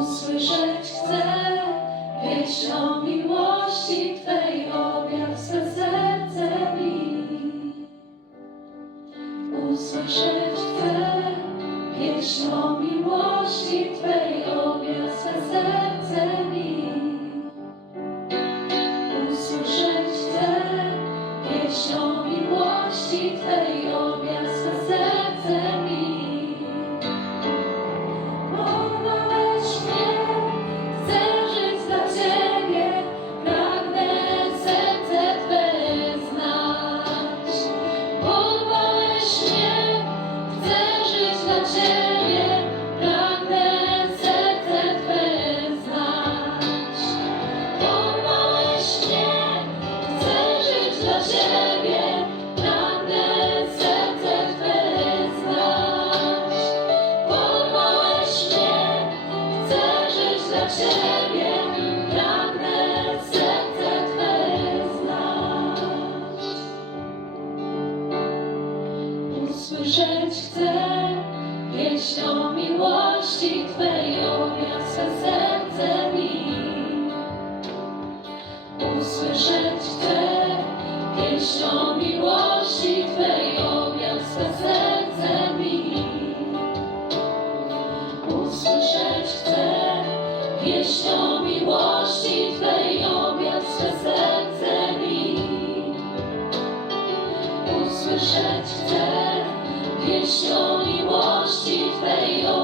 Usłyszeć chcę pieśń o miłości Twej, objaw swe serce mi. Usłyszeć chcę pieśń o miłości Twej, objaw usłyszeć chcę pieśń miłości Twej, objaw swe serce mi. Usłyszeć chcę pieśń o myśl o miłości Twej objaw swe serce mi. Usłyszeć chcę pieśń o miłości Twej objaw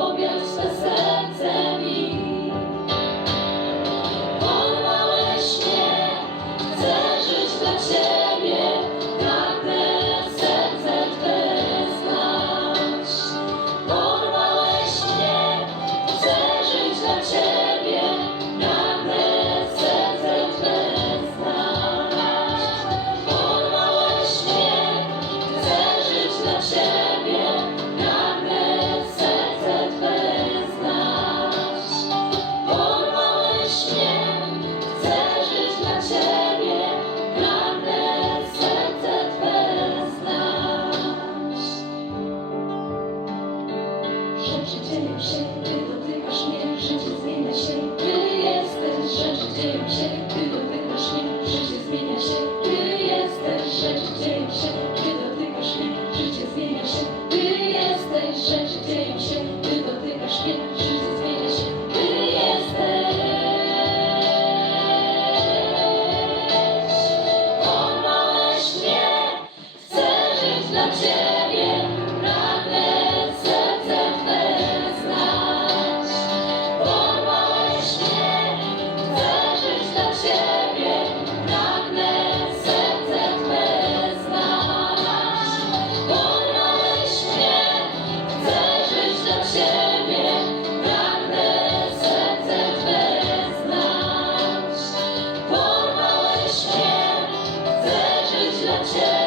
że przedzieją się, gdy dotykasz mnie, życie zmienia się, ty jesteś, rzeczy dzieją się, gdy dotykasz mnie, życie zmienia się, ty jesteś, rzeczy dzieją się, gdy dotykasz mnie, życie zmienia się, ty jesteś, rzeczy dzieją się, gdy dotykasz mnie, życie zmienia się, ty jesteś. Poznałeś mnie, chcę żyć dla Ciebie. Church.